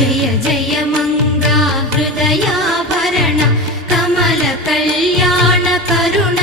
जय जय मङ्गा हृदयाभरण कमलकल्याणकरुण